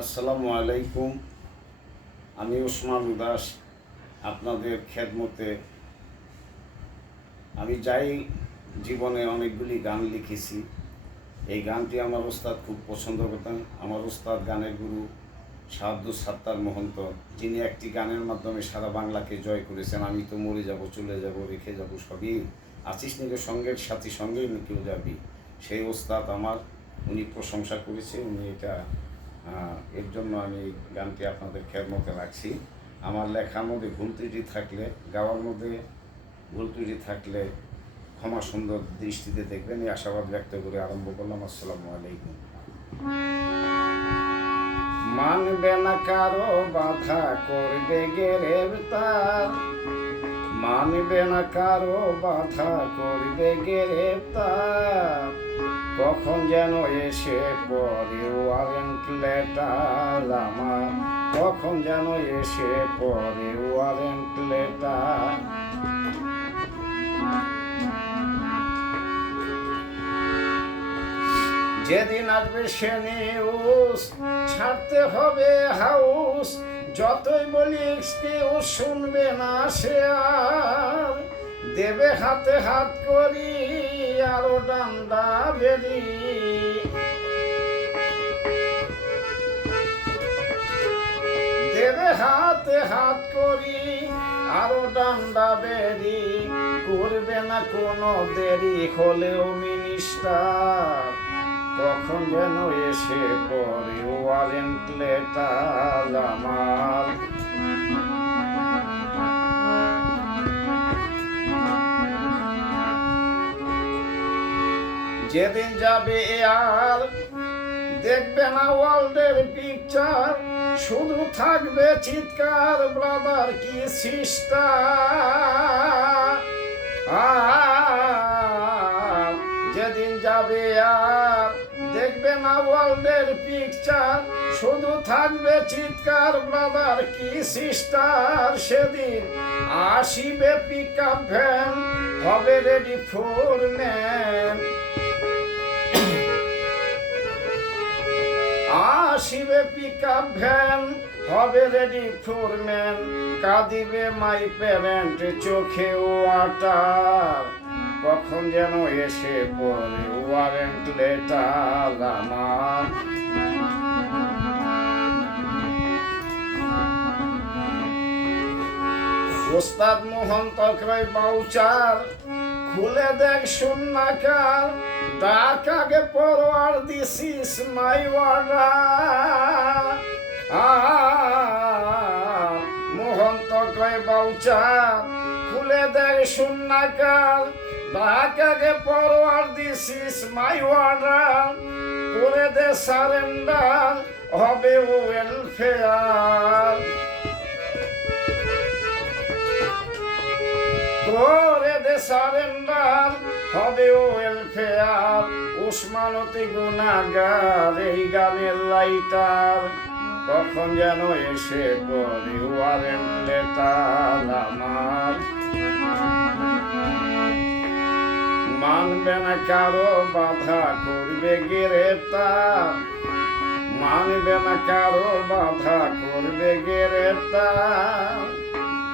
আসসালামু আলাইকুম। আমি ওসমান উদাস, আপনাদের খেদমতে। আমি যাই জীবনে অনেকগুলি গান লিখেছি। এই গানটি আমার ওস্তাদ খুব পছন্দ করতেন। আমার ওস্তাদ গানের গুরু শাহাদুর সাত্তার মহন্ত, যিনি একটি গানের মাধ্যমে সারা বাংলাকে জয় করেছেন। আমি তো মরে যাব, চলে যাব, রেখে যাব সবই, আছিস নিকে সঙ্গের সাথী, সঙ্গেই কেউ যাবি। সেই ওস্তাদ আমার, উনি প্রশংসা করেছে। উনি এটা এর জন্য আমি গানটি আপনাদের খেদমতে রাখছি। আমার লেখার মধ্যে ভুল ত্রুটি থাকলে, গাওয়ার মধ্যে ভুল ত্রুটি থাকলে ক্ষমা সুন্দর দৃষ্টিতে দেখবেন, এই আশাবাদ ব্যক্ত করে আরম্ভ করলাম। আসসালামু আলাইকুম। মানবে না কারো বাধা, করবে গ্রেফতার। মানবে না কারো বাধা, করবে গ্রেফতার। কখন যেন এসে পড়ে ওয়ারেন্ট লেটার আমার, কখন যেন এসে পড়ে ওয়ারেন্ট লেটার। যেদিন আসবে সে নিউজ, ছাড়তে হবে হাউস। যতই বলি এক্সকিউজ, শুনবে না সে আর। দেবে হাতে হাত করি আরো ডান্ডা বেরি। দেবে হাতে হাত করি আরো ডান্ডা বেরি। করবে না কোনো দেরি, হলেও মিনিস্টার। কখন যেন এসে পড়ে ওয়ারেন্ট লেটার আমার। যেদিন যাবে আর দেখবে না ওয়ার্ল্ডের পিকচার, শুধু থাকবে চিৎকার, ব্রাদার কি সিস্টার। যেদিন যাবে আর দেখবে না ওয়ার্ল্ডের পিকচার, শুধু থাকবে চিৎকার, ব্রাদার কি সিস্টার। সেদিন আসিবে পিকআপ ভ্যান, হবে রেডি ফর ম্যান। আসিবে পিকআপ ভ্যান, হবে রেডি ফর ম্যান। কাঁদিবে মাই প্যারেন্ট, চোখে ওয়াটার। কখন যেন এসে পড়ে ওয়ারেন্ট লেটার আমার। ওস্তাদ মোহন্ত ক্রয় বাউচার, খুলে দেখ শূন্যাকার। ডাক আগে Parwar, this is my order. Mohanta ক্রয় বাউচার, খুলে দেখ শূন্যাকার। ডাক আগে Parwar, this is my order. করে দে সারেন্ডার, হবে ওয়েলফেয়ার। করে দে সারেন্ডার, হবে ওয়েলফেয়ার। উসমানতি গুনাগার, এই গানের লাইটার। কখন যেন এসে পড়ে ওয়ারেন্ট লেটার আমার। মানবে না কারো বাধা, করবে গ্রেফতার। মানবে না কারো বাধা, করবে গ্রেফতার।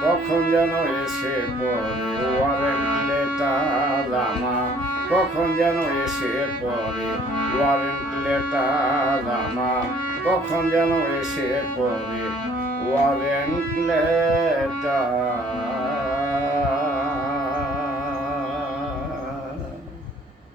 কখন যেন এসে পড়ে ওয়ারেন্ট লেটার আমার। কখন যেন এসে পড়ে ওয়ারেন্ট লেটার আমার। কখন যেন এসে পড়ে ওয়ারেন্ট লেটার।